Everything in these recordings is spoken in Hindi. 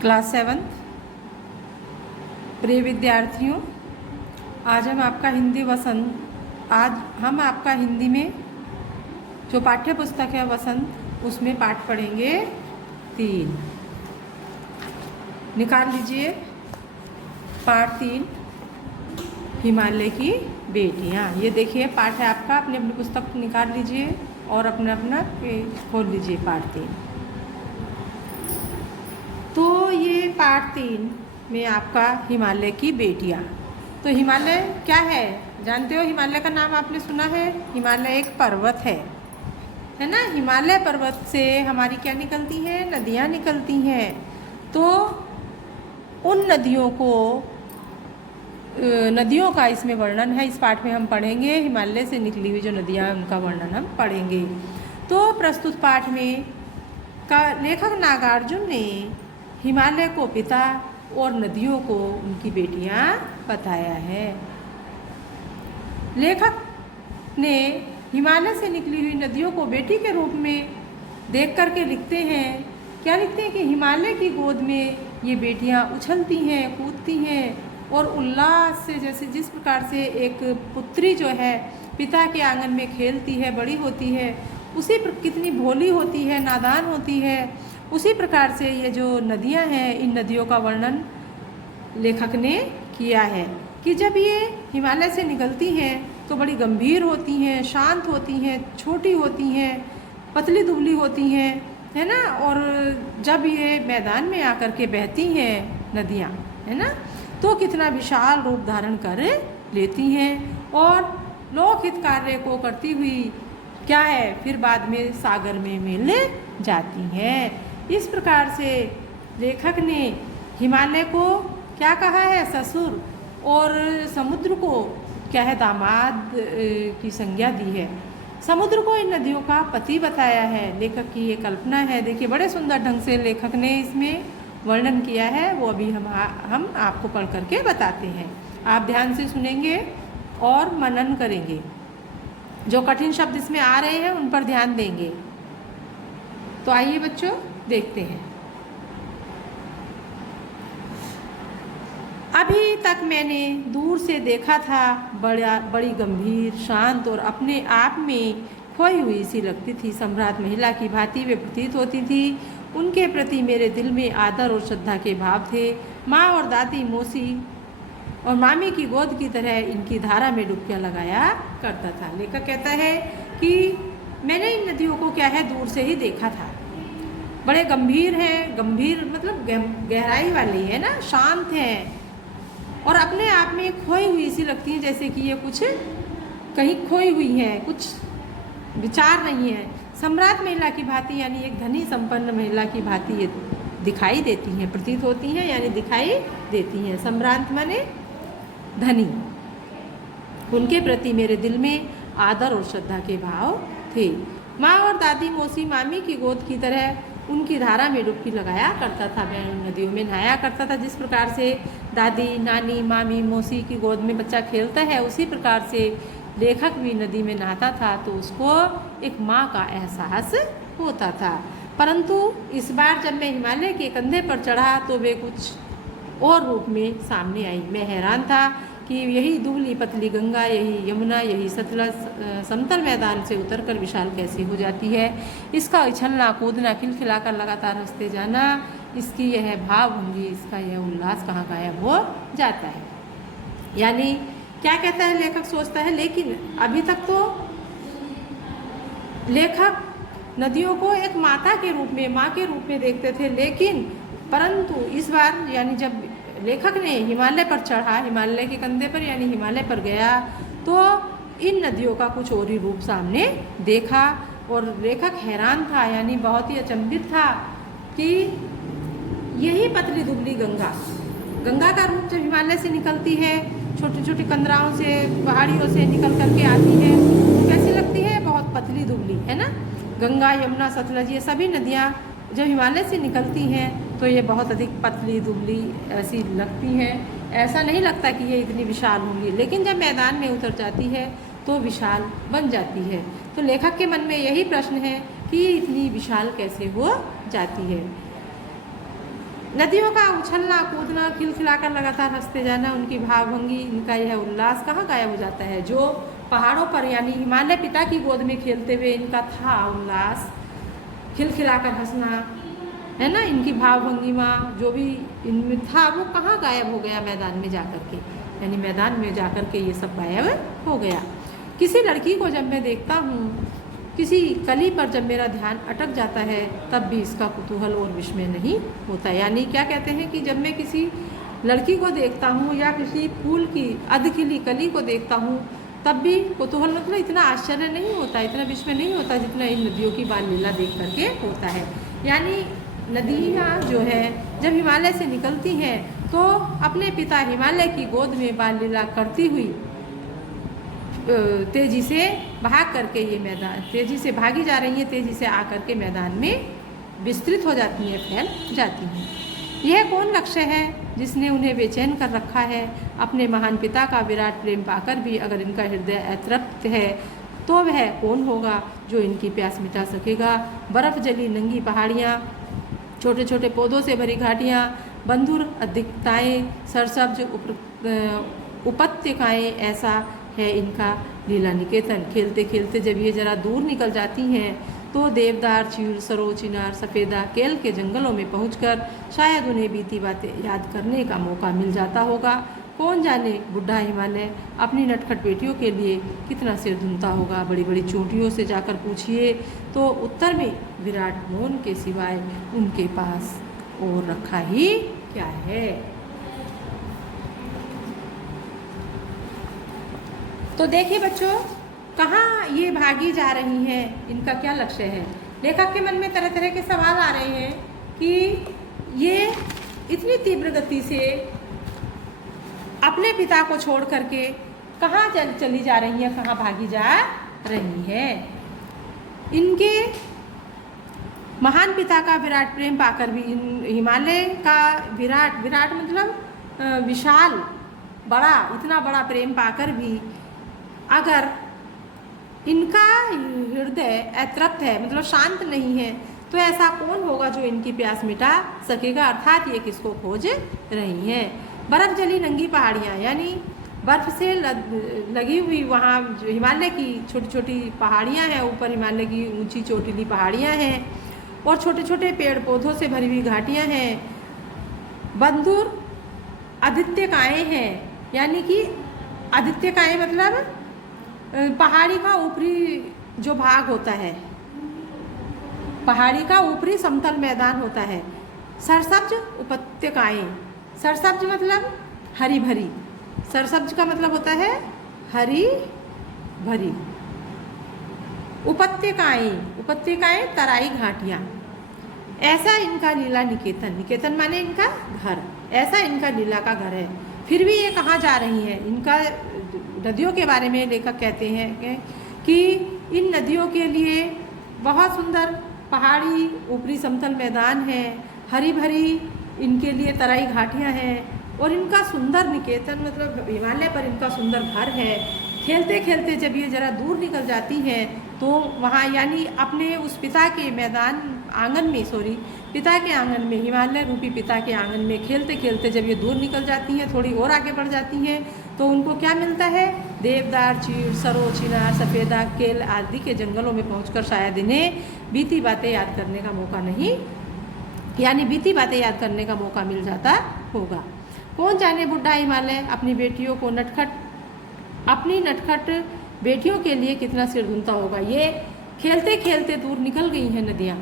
क्लास 7 प्रिय विद्यार्थियों, आज हम आपका हिंदी में जो पाठ्य पुस्तक है वसंत, उसमें पाठ पढ़ेंगे 3। निकाल लीजिए पाठ 3, हिमालय की बेटियाँ। ये देखिए पाठ है आपका, अपनी अपनी पुस्तक निकाल लीजिए और अपना अपना पेज खोल लीजिए पाठ 3। तो ये पाठ 3 में आपका हिमालय की बेटियाँ। तो हिमालय क्या है जानते हो? हिमालय का नाम आपने सुना है? हिमालय एक पर्वत है ना। हिमालय पर्वत से हमारी क्या निकलती हैं? नदियाँ निकलती हैं। तो उन नदियों का इसमें वर्णन है। इस पाठ में हम पढ़ेंगे हिमालय से निकली हुई जो नदियाँ हैं उनका वर्णन हम पढ़ेंगे। तो प्रस्तुत पाठ में लेखक नागार्जुन ने हिमालय को पिता और नदियों को उनकी बेटियां बताया है। लेखक ने हिमालय से निकली हुई नदियों को बेटी के रूप में देख करके लिखते हैं। क्या लिखते हैं कि हिमालय की गोद में ये बेटियां उछलती हैं, कूदती हैं और उल्लास से, जैसे जिस प्रकार से एक पुत्री जो है पिता के आंगन में खेलती है, बड़ी होती है, उसी पर कितनी भोली होती है, नादान होती है, उसी प्रकार से ये जो नदियां हैं, इन नदियों का वर्णन लेखक ने किया है कि जब ये हिमालय से निकलती हैं तो बड़ी गंभीर होती हैं, शांत होती हैं, छोटी होती हैं, पतली दुबली होती हैं, है ना। और जब ये मैदान में आकर के बहती हैं नदियाँ, है ना, तो कितना विशाल रूप धारण कर लेती हैं और लोकहित कार्य को करती हुई क्या है फिर बाद में सागर में मिल जाती हैं। इस प्रकार से लेखक ने हिमालय को क्या कहा है? ससुर, और समुद्र को क्या है? दामाद की संज्ञा दी है। समुद्र को इन नदियों का पति बताया है। लेखक की ये कल्पना है। देखिए बड़े सुंदर ढंग से लेखक ने इसमें वर्णन किया है, वो अभी हम आपको पढ़ करके बताते हैं। आप ध्यान से सुनेंगे और मनन करेंगे। जो कठिन शब्द इसमें आ रहे हैं उन पर ध्यान देंगे। तो आइए बच्चों देखते हैं। अभी तक मैंने दूर से देखा था, बड़ी गंभीर, शांत और अपने आप में खोई हुई सी लगती थी। सम्राट महिला की भांति वे प्रतीत होती थी। उनके प्रति मेरे दिल में आदर और श्रद्धा के भाव थे। माँ और दादी, मौसी और मामी की गोद की तरह इनकी धारा में डुबकियाँ लगाया करता था। लेखक कहता है कि मैंने इन नदियों को क्या है दूर से ही देखा था। बड़े गंभीर हैं, गंभीर मतलब गहराई वाली है ना, शांत हैं और अपने आप में खोई हुई सी लगती हैं, जैसे कि ये कुछ कहीं खोई हुई हैं, कुछ विचार नहीं है। सम्राट महिला की भांति यानी एक धनी संपन्न महिला की भांति ये दिखाई देती हैं, प्रतीत होती हैं यानी दिखाई देती हैं। सम्राट माने धनी। उनके प्रति मेरे दिल में आदर और श्रद्धा के भाव थे। माँ और दादी, मौसी, मामी की गोद की तरह उनकी धारा में डुबकी लगाया करता था। मैं उन नदियों में नहाया करता था। जिस प्रकार से दादी, नानी, मामी, मौसी की गोद में बच्चा खेलता है, उसी प्रकार से लेखक भी नदी में नहाता था तो उसको एक माँ का एहसास होता था। परंतु इस बार जब मैं हिमालय के कंधे पर चढ़ा तो वे कुछ और रूप में सामने आई। मैं हैरान था कि यही दुबली पतली गंगा, यही यमुना, यही सतलज समतल मैदान से उतरकर विशाल कैसी हो जाती है। इसका उछलना, कूदना, खिलखिलाकर लगातार हंसते जाना, इसकी यह भावभंगी, इसका यह उल्लास कहाँ गायब हो जाता है। यानी क्या कहता है लेखक? सोचता है लेकिन अभी तक तो लेखक नदियों को एक माता के रूप में, माँ के रूप में देखते थे, लेकिन परंतु इस बार यानी जब लेखक ने हिमालय पर चढ़ा, हिमालय के कंधे पर यानी हिमालय पर गया, तो इन नदियों का कुछ और ही रूप सामने देखा और लेखक हैरान था, यानी बहुत ही अचंभित था कि यही पतली दुबली गंगा का रूप जब हिमालय से निकलती है, छोटी छोटी कंदराओं से, पहाड़ियों से निकल करके आती है, तो कैसी लगती है? बहुत पतली दुबली, है ना। गंगा, यमुना, सतलज ये सभी नदियाँ जब हिमालय से निकलती हैं तो ये बहुत अधिक पतली दुबली ऐसी लगती हैं। ऐसा नहीं लगता कि ये इतनी विशाल होंगी, लेकिन जब मैदान में उतर जाती है तो विशाल बन जाती है। तो लेखक के मन में यही प्रश्न है कि ये इतनी विशाल कैसे हो जाती है। नदियों का उछलना कूदना, खिलखिलाकर लगातार हंसते जाना, उनकी भावभंगी, इनका यह उल्लास कहाँ गायब हो जाता है। जो पहाड़ों पर यानी हिमालय पिता की गोद में खेलते हुए इनका था उल्लास, खिलखिलाकर हंसना, है ना, इनकी भावभंगिमा जो भी इनमें था वो कहाँ गायब हो गया, मैदान में जाकर के, यानी मैदान में जाकर के ये सब गायब हो गया। किसी लड़की को जब मैं देखता हूँ, किसी कली पर जब मेरा ध्यान अटक जाता है, तब भी इसका कुतूहल और विस्मय नहीं होता। यानी क्या कहते हैं कि जब मैं किसी लड़की को देखता हूँ या किसी फूल की अधखिली कली को देखता हूँ, तब भी कुतूहल मतलब इतना आश्चर्य नहीं होता, इतना विस्मय नहीं होता जितना इन नदियों की बाल लीला देख करके होता है। यानी नदियाँ जो है जब हिमालय से निकलती हैं तो अपने पिता हिमालय की गोद में बाल लीला करती हुई तेजी से भाग करके ये मैदान, तेजी से भागी जा रही हैं, तेजी से आकर के मैदान में विस्तृत हो जाती हैं, फैल जाती हैं। यह कौन लक्ष्य है जिसने उन्हें बेचैन कर रखा है। अपने महान पिता का विराट प्रेम पाकर भी अगर इनका हृदय अतृप्त है तो वह कौन होगा जो इनकी प्यास मिटा सकेगा। बर्फ़ जली नंगी पहाड़ियाँ, छोटे छोटे पौधों से भरी घाटियाँ, बंधुर अधिकताएँ, सरसब्ज उपत्यकाएँ, ऐसा है इनका लीला निकेतन। खेलते खेलते जब ये जरा दूर निकल जाती हैं तो देवदार, चीड़, सरो, चिनार, सफ़ेदा, केल के जंगलों में पहुंचकर शायद उन्हें बीती बातें याद करने का मौका मिल जाता होगा। कौन जाने बुढ़ा हिमालय अपनी नटखट बेटियों के लिए कितना सिर धुनता होगा। बड़ी बड़ी चोटियों से जाकर पूछिए तो उत्तर में विराट मौन के सिवाय उनके पास और रखा ही क्या है। तो देखिए बच्चों, कहाँ ये भागी जा रही हैं, इनका क्या लक्ष्य है। लेखक के मन में तरह तरह के सवाल आ रहे हैं कि ये इतनी तीव्र गति से अपने पिता को छोड़ करके कहाँ चली जा रही है, कहाँ भागी जा रही है। इनके महान पिता का विराट प्रेम पाकर भी हिमालय का विराट मतलब विशाल, बड़ा, इतना बड़ा प्रेम पाकर भी अगर इनका हृदय अतृप्त है, मतलब शांत नहीं है, तो ऐसा कौन होगा जो इनकी प्यास मिटा सकेगा। अर्थात ये किसको खोज रही हैं। बर्फ़ जली नंगी पहाड़ियाँ, यानी बर्फ़ से लगी हुई वहाँ जो हिमालय की छोटी छोटी पहाड़ियाँ हैं, ऊपर हिमालय की ऊंची चोटीली पहाड़ियाँ हैं और छोटे छोटे पेड़ पौधों से भरी हुई घाटियाँ हैं। बंधुर आदित्यकाएँ हैं, यानी कि आदित्यकाएँ मतलब पहाड़ी का ऊपरी जो भाग होता है, पहाड़ी का ऊपरी समतल मैदान होता है। सरसब्ज उपत्यकाएँ, सरसब्ज मतलब हरी भरी, सरसब्ज का मतलब होता है हरी भरी। उपत्यकाएँ, उपत्यकाएँ तराई घाटियाँ, ऐसा इनका लीला निकेतन, निकेतन माने इनका घर, ऐसा इनका लीला का घर है। फिर भी ये कहाँ जा रही हैं। इनका नदियों के बारे में लेखक कहते हैं कि इन नदियों के लिए बहुत सुंदर पहाड़ी ऊपरी समतल मैदान है, हरी भरी इनके लिए तराई घाटियाँ हैं और इनका सुंदर निकेतन मतलब हिमालय पर इनका सुंदर घर है। खेलते खेलते जब ये ज़रा दूर निकल जाती हैं तो वहाँ यानी अपने उस पिता के मैदान आंगन में, पिता के आंगन में, हिमालय रूपी पिता के आंगन में खेलते खेलते जब ये दूर निकल जाती हैं, थोड़ी और आगे बढ़ जाती हैं, तो उनको क्या मिलता है। देवदार, चीड़, सरो, चिनार, सफ़ेदा, केल आदि के जंगलों में पहुंचकर शायद इन्हें बीती बातें याद करने का मौका नहीं, यानी बीती बातें याद करने का मौका मिल जाता होगा। कौन जाने बुढ़ा हिमालय अपनी बेटियों को अपनी नटखट बेटियों के लिए कितना सिर धुनता होगा। ये खेलते खेलते दूर निकल गई हैं नदियाँ,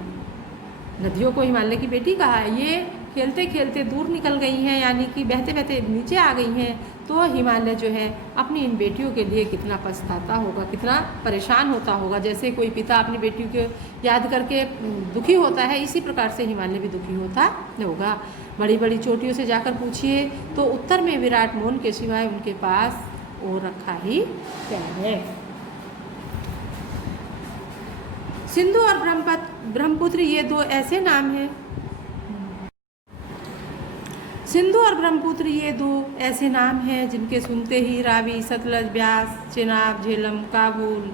नदियों को हिमालय की बेटी कहा है। ये खेलते खेलते दूर निकल गई हैं, यानी कि बहते बहते नीचे आ गई हैं। तो हिमालय जो है अपनी इन बेटियों के लिए कितना पछताता होगा, कितना परेशान होता होगा। जैसे कोई पिता अपनी बेटियों को याद करके दुखी होता है, इसी प्रकार से हिमालय भी दुखी होता होगा। बड़ी बड़ी चोटियों से जाकर पूछिए तो उत्तर में विराट मौन के सिवाय उनके पास और रखा ही क्या है। सिंधु और ब्रह्मपुत्र ये दो ऐसे नाम हैं, सिंधु और ब्रह्मपुत्र ये दो ऐसे नाम हैं जिनके सुनते ही रावी, सतलज, ब्यास, चेनाब, झेलम, काबुल,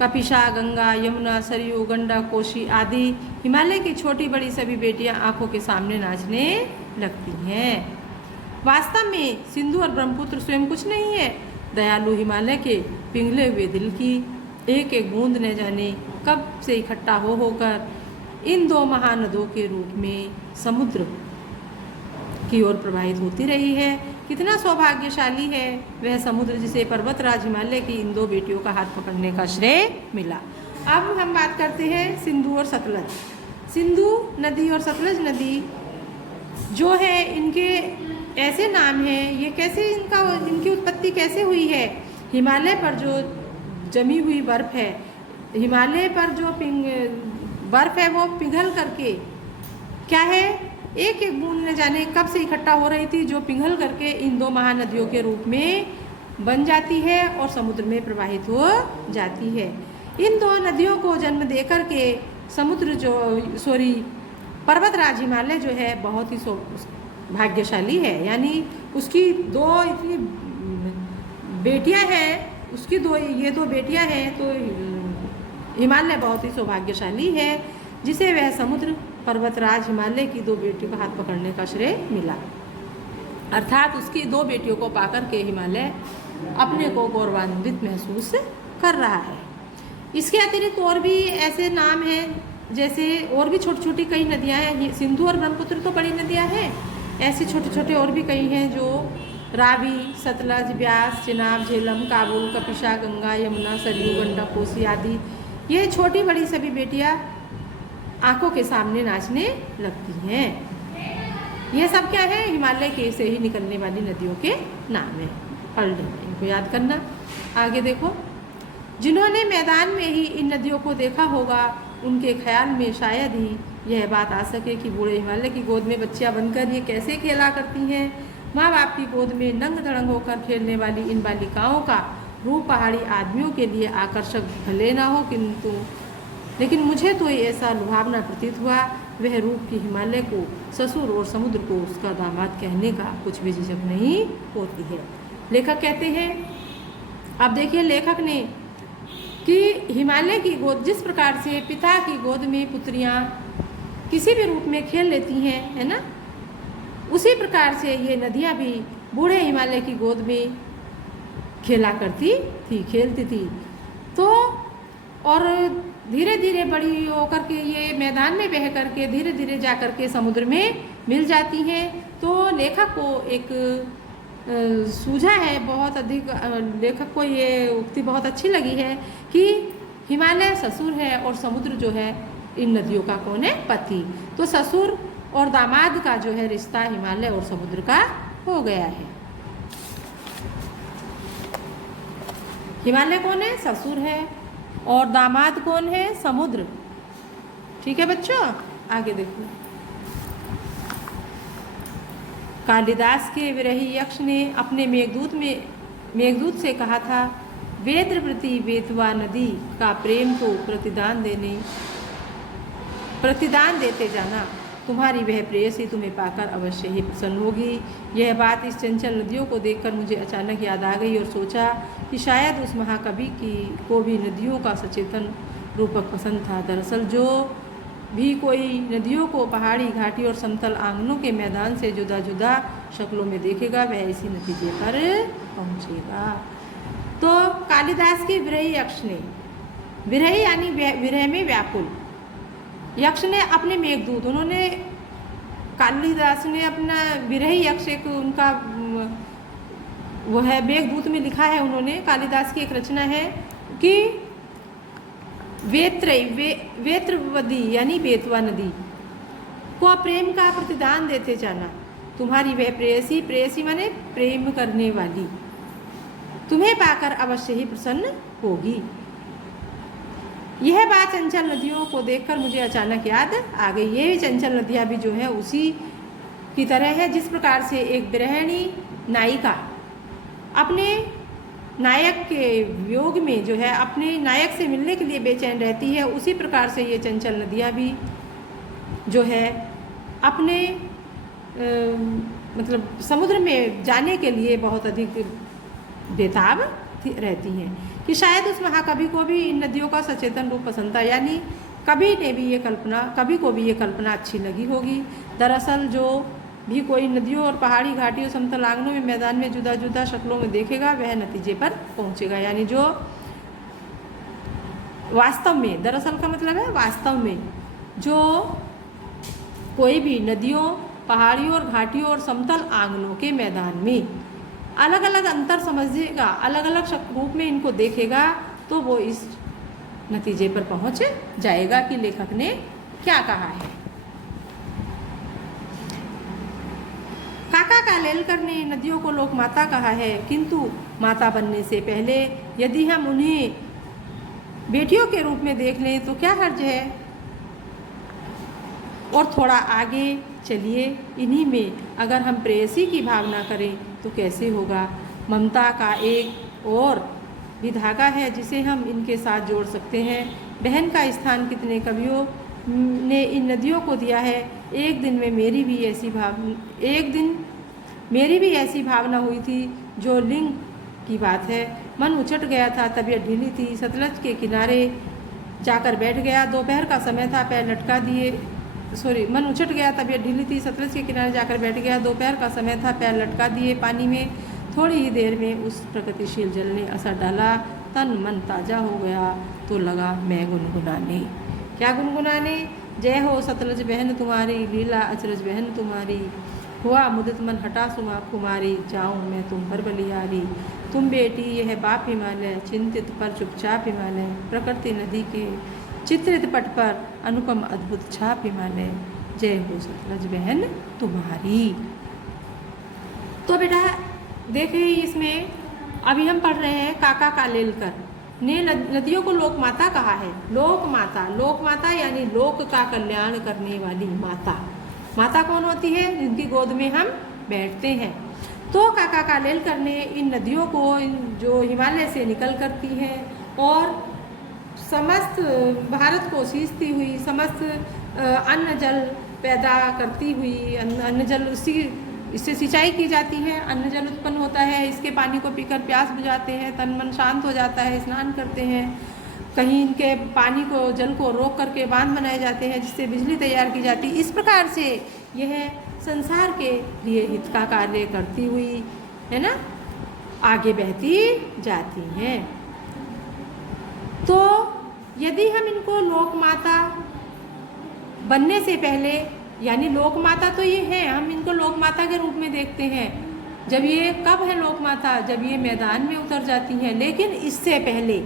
कपिशा, गंगा, यमुना, सरयू, गंडक, कोशी आदि हिमालय की छोटी बड़ी सभी बेटियां आंखों के सामने नाचने लगती हैं। वास्तव में सिंधु और ब्रह्मपुत्र स्वयं कुछ नहीं है, दयालु हिमालय के पिघले हुए दिल की एक एक बूंद न जाने कब से इकट्ठा हो होकर इन दो महानदों के रूप में समुद्र की ओर प्रवाहित होती रही है। कितना सौभाग्यशाली है वह समुद्र जिसे पर्वतराज हिमालय की इन दो बेटियों का हाथ पकड़ने का श्रेय मिला। अब हम बात करते हैं सिंधु और सतलज। सिंधु नदी और सतलज नदी जो है, इनके ऐसे नाम हैं, ये कैसे इनकी उत्पत्ति कैसे हुई है? हिमालय पर जो जमी हुई बर्फ़ है, हिमालय पर जो बर्फ़ है वो पिघल करके क्या है, एक एक बूंद न जाने कब से इकट्ठा हो रही थी, जो पिघल करके इन दो महानदियों के रूप में बन जाती है और समुद्र में प्रवाहित हो जाती है। इन दो नदियों को जन्म दे करके पर्वतराज हिमालय जो है बहुत ही भाग्यशाली है। यानी उसकी दो इतनी बेटियां हैं, उसकी ये दो बेटियां हैं, तो हिमालय बहुत ही सौभाग्यशाली है जिसे वह समुद्र पर्वतराज हिमालय की दो बेटियों का हाथ पकड़ने का श्रेय मिला। अर्थात उसकी दो बेटियों को पाकर के हिमालय अपने को गौरवान्वित महसूस कर रहा है। इसके अतिरिक्त और भी ऐसे नाम हैं, जैसे और भी छोटी छोटी कई नदियां हैं। सिंधु और ब्रह्मपुत्र तो बड़ी नदियां हैं, ऐसी छोटे छोटे और भी कई हैं जो रावी, सतलज, ब्यास, चिनाब, झेलम, काबुल, कपिशा, गंगा, यमुना, सरयू, गंडक, कोसी आदि ये छोटी बड़ी सभी बेटियां आंखों के सामने नाचने लगती हैं। ये सब क्या है? हिमालय के से ही निकलने वाली नदियों के नाम हैं। पढ़ लेना, इनको याद करना। आगे देखो, जिन्होंने मैदान में ही इन नदियों को देखा होगा उनके ख्याल में शायद ही यह बात आ सके कि बूढ़े हिमालय की गोद में बच्चियां बनकर ये कैसे खेला करती हैं। माँ बाप की गोद में नंग धड़ंग होकर खेलने वाली इन बालिकाओं का रूप पहाड़ी आदमियों के लिए आकर्षक भले ना हो, किंतु लेकिन मुझे तो ऐसा लुभावना प्रतीत हुआ, वह रूप की हिमालय को, ससुर और समुद्र को उसका दामाद कहने का कुछ भी झिझक नहीं होती है। लेखक कहते हैं, अब देखिए लेखक ने कि हिमालय की गोद जिस प्रकार से पिता की गोद में पुत्रियां किसी भी रूप में खेल लेती हैं, है ना, उसी प्रकार से ये नदियां भी बूढ़े हिमालय की गोद में खेला करती थी, खेलती थी। तो और धीरे धीरे बड़ी होकर के ये मैदान में बह करके धीरे धीरे जा कर के समुद्र में मिल जाती हैं। तो लेखक को एक सूझा है, बहुत अधिक लेखक को ये उक्ति बहुत अच्छी लगी है कि हिमालय ससुर है और समुद्र जो है इन नदियों का कौन है? पति। तो ससुर और दामाद का जो है रिश्ता हिमालय और समुद्र का हो गया है। हिमालय कौन है? ससुर है, और दामाद कौन है? समुद्र। ठीक है बच्चों, आगे देखो। कालिदास के विरही यक्ष ने अपने मेघदूत से कहा था, वेद्र प्रति बेतवा नदी का प्रेम को प्रतिदान देते जाना, तुम्हारी वह प्रेयसी तुम्हें पाकर अवश्य ही प्रसन्न होगी। यह बात इस चंचल नदियों को देखकर मुझे अचानक याद आ गई और सोचा कि शायद उस महाकवि को भी नदियों का सचेतन रूपक पसंद था। दरअसल जो भी कोई नदियों को पहाड़ी, घाटी और समतल आंगनों के मैदान से जुदा जुदा शक्लों में देखेगा, वह इसी नतीजे पर पहुँचेगा। तो कालिदास के विरही यक्ष ने, विरही यानी विरह में व्याकुल, यक्ष ने अपने मेघदूत, उन्होंने कालिदास ने अपना विरही यक्ष एक उनका वो है मेघदूत में लिखा है, उन्होंने कालिदास की एक रचना है कि वेत्रवदी यानी बेतवा नदी को प्रेम का प्रतिदान देते जाना, तुम्हारी वह प्रेयसी माने प्रेम करने वाली, तुम्हें पाकर अवश्य ही प्रसन्न होगी। यह बात चंचल नदियों को देखकर मुझे अचानक याद आ गई। ये भी चंचल नदियाँ भी जो है उसी की तरह है, जिस प्रकार से एक गृहिणी नायिका अपने नायक के वियोग में जो है अपने नायक से मिलने के लिए बेचैन रहती है, उसी प्रकार से ये चंचल नदियाँ भी जो है अपने मतलब समुद्र में जाने के लिए बहुत अधिक बेताब रहती हैं। कि शायद उस महाकवि को भी इन नदियों का सचेतन रूप पसंद था, यानी कभी को भी ये कल्पना अच्छी लगी होगी। दरअसल जो भी कोई नदियों और पहाड़ी घाटियों समतल आंगनों में मैदान में जुदा जुदा शक्लों में देखेगा वह नतीजे पर पहुंचेगा, यानी जो वास्तव में, दरअसल का मतलब है वास्तव में, जो कोई भी नदियों, पहाड़ियों और घाटियों और समतल आंगनों के मैदान में अलग अलग अंतर समझेगा, अलग अलग रूप में इनको देखेगा, तो वो इस नतीजे पर पहुंच जाएगा कि लेखक ने क्या कहा है। काका कालेलकर ने नदियों को लोक माता कहा है, किंतु माता बनने से पहले यदि हम उन्हें बेटियों के रूप में देख लें तो क्या हर्ज है। और थोड़ा आगे चलिए, इन्हीं में अगर हम प्रेयसी की भावना करें तो कैसे होगा। ममता का एक और भी धागा है जिसे हम इनके साथ जोड़ सकते हैं। बहन का स्थान कितने कवियों ने इन नदियों को दिया है। एक दिन मेरी भी ऐसी भावना हुई थी जो लिंग की बात है। मन उछट गया था, तबीयत ढीली थी, सतलज के किनारे जाकर बैठ गया। दोपहर का समय था, पैर लटका दिए मन उछट गया, तबीयत ढीली थी, सतलज के किनारे जाकर बैठ गया। दोपहर का समय था, पैर लटका दिए पानी में। थोड़ी ही देर में उस प्रगतिशील जल ने असर डाला, तन मन ताज़ा हो गया, तो लगा मैं गुनगुनाने। क्या गुनगुनाने? जय हो सतलज बहन तुम्हारी, लीला अचरज बहन तुम्हारी, हुआ मुदित मन हटा सुमा कुमारी, जाऊँ मैं तुम पर बलिहारी। तुम बेटी यह बाप हिमालय, चिंतित पर चुपचाप हिमालय, प्रकृति नदी के चित्रित पट पर अनुपम अद्भुत छाप हिमालय, जय हो सतलज बहन तुम्हारी। तो बेटा देखिए, इसमें अभी हम पढ़ रहे हैं काका कालेलकर ने नदियों को लोक माता कहा है। लोक माता यानी लोक का कल्याण करने वाली माता। माता कौन होती है? जिनकी गोद में हम बैठते हैं। तो काका कालेलकर ने इन नदियों को, जो हिमालय से निकल करती हैं और समस्त भारत को सींचती हुई, समस्त अन्न जल पैदा करती हुई, अन्न जल इससे सिंचाई की जाती है, अन्न जल उत्पन्न होता है, इसके पानी को पीकर प्यास बुझाते हैं, तन मन शांत हो जाता है, स्नान करते हैं। कहीं इनके पानी को, जल को रोक करके बांध बनाए जाते हैं जिससे बिजली तैयार की जाती है। इस प्रकार से यह संसार के लिए हित का कार्य करती हुई, है ना, आगे बहती जाती हैं। तो यदि हम इनको लोक माता बनने से पहले, यानी लोक माता तो ये है, हम इनको लोक माता के रूप में देखते हैं। जब ये कब है लोक माता? जब ये मैदान में उतर जाती हैं। लेकिन इससे पहले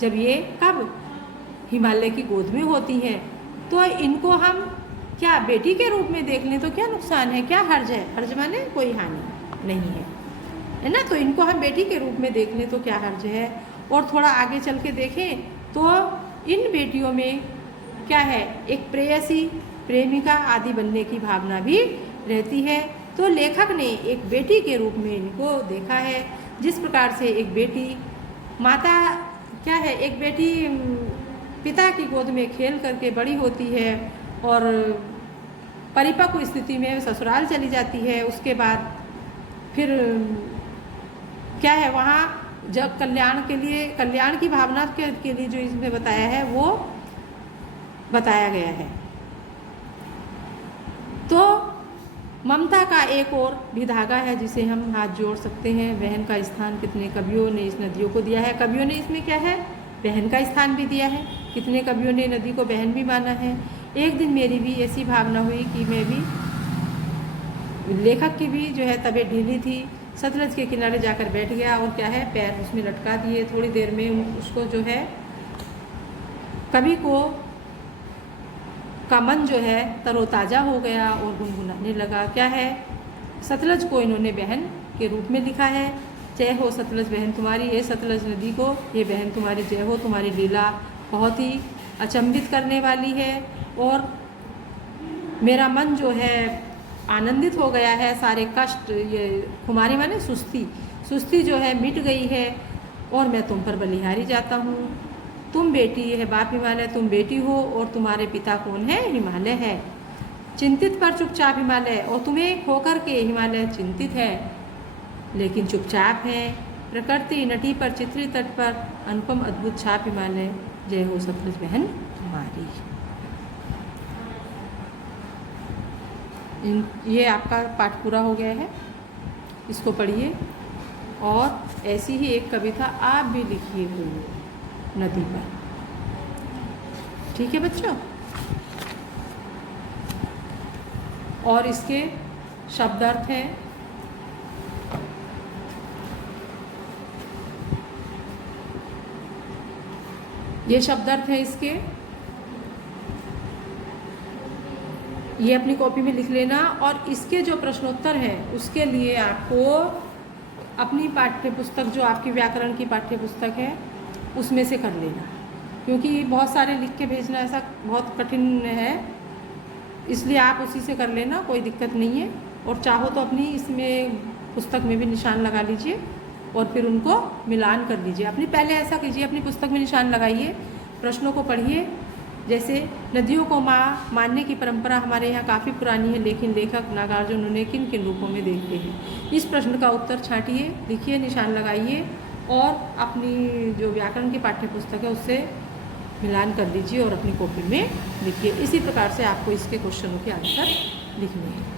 जब ये कब हिमालय की गोद में होती हैं, तो इनको हम क्या बेटी के रूप में देख लें तो क्या नुकसान है, क्या हर्ज है? हर्ज माने कोई हानि नहीं है ना। तो इनको हम बेटी के रूप में देख लें तो क्या हर्ज है। और थोड़ा आगे चल के देखें तो इन बेटियों में क्या है, एक प्रेयसी, प्रेमिका आदि बनने की भावना भी रहती है। तो लेखक ने एक बेटी के रूप में इनको देखा है। जिस प्रकार से एक बेटी माता क्या है, एक बेटी पिता की गोद में खेल करके बड़ी होती है और परिपक्व स्थिति में ससुराल चली जाती है। उसके बाद फिर क्या है, वहाँ जब कल्याण की भावना के लिए जो इसमें बताया है वो बताया गया है। तो ममता का एक और भी धागा है जिसे हम हाथ जोड़ सकते हैं। बहन का स्थान कितने कवियों ने इस नदियों को दिया है। कवियों ने इसमें क्या है, बहन का स्थान भी दिया है। कितने कवियों ने नदी को बहन भी माना है। एक दिन मेरी भी ऐसी भावना हुई कि मैं भी, लेखक की भी जो है तबीयत ढीली थी, सतलज के किनारे जाकर बैठ गया और क्या है, पैर उसमें लटका दिए। थोड़ी देर में उसको जो है, कवि को का मन जो है तरोताज़ा हो गया और गुनगुनाने लगा। क्या है, सतलज को इन्होंने बहन के रूप में लिखा है। जय हो सतलज बहन तुम्हारी, ये सतलज नदी को ये बहन तुम्हारी जय हो। तुम्हारी लीला बहुत ही अचंभित करने वाली है और मेरा मन जो है आनंदित हो गया है। सारे कष्ट, ये खुमारी माने सुस्ती जो है मिट गई है और मैं तुम पर बलिहारी जाता हूँ। तुम बेटी है बाप हिमालय, तुम बेटी हो और तुम्हारे पिता कौन है, हिमालय है। चिंतित पर चुपचाप हिमालय, और तुम्हें खोकर के हिमालय चिंतित है लेकिन चुपचाप है। प्रकृति नटी पर चित्रित तट पर अनुपम अद्भुत छाप हिमालय, जय हो सतलुज बहन तुम्हारी। ये आपका पाठ पूरा हो गया है, इसको पढ़िए। और ऐसी ही एक कविता आप भी लिखिए कोई नदी पर, ठीक है बच्चों। और इसके शब्दार्थ हैं, ये शब्दार्थ है इसके, ये अपनी कॉपी में लिख लेना। और इसके जो प्रश्नोत्तर हैं उसके लिए आपको अपनी पाठ्य पुस्तक, जो आपकी व्याकरण की पाठ्य पुस्तक है, उसमें से कर लेना, क्योंकि बहुत सारे लिख के भेजना ऐसा बहुत कठिन है, इसलिए आप उसी से कर लेना, कोई दिक्कत नहीं है। और चाहो तो अपनी इसमें पुस्तक में भी निशान लगा लीजिए और फिर उनको मिलान कर लीजिए। अपनी पहले ऐसा कीजिए, अपनी पुस्तक में निशान लगाइए, प्रश्नों को पढ़िए। जैसे नदियों को माँ मानने की परंपरा हमारे यहाँ काफ़ी पुरानी है, लेकिन लेखक नागार्जुन उन्हें किन किन रूपों में देखते हैं। इस प्रश्न का उत्तर छांटिए, लिखिए, निशान लगाइए और अपनी जो व्याकरण की पाठ्य पुस्तक है उससे मिलान कर लीजिए और अपनी कॉपी में लिखिए। इसी प्रकार से आपको इसके क्वेश्चनों के आंसर लिखने हैं।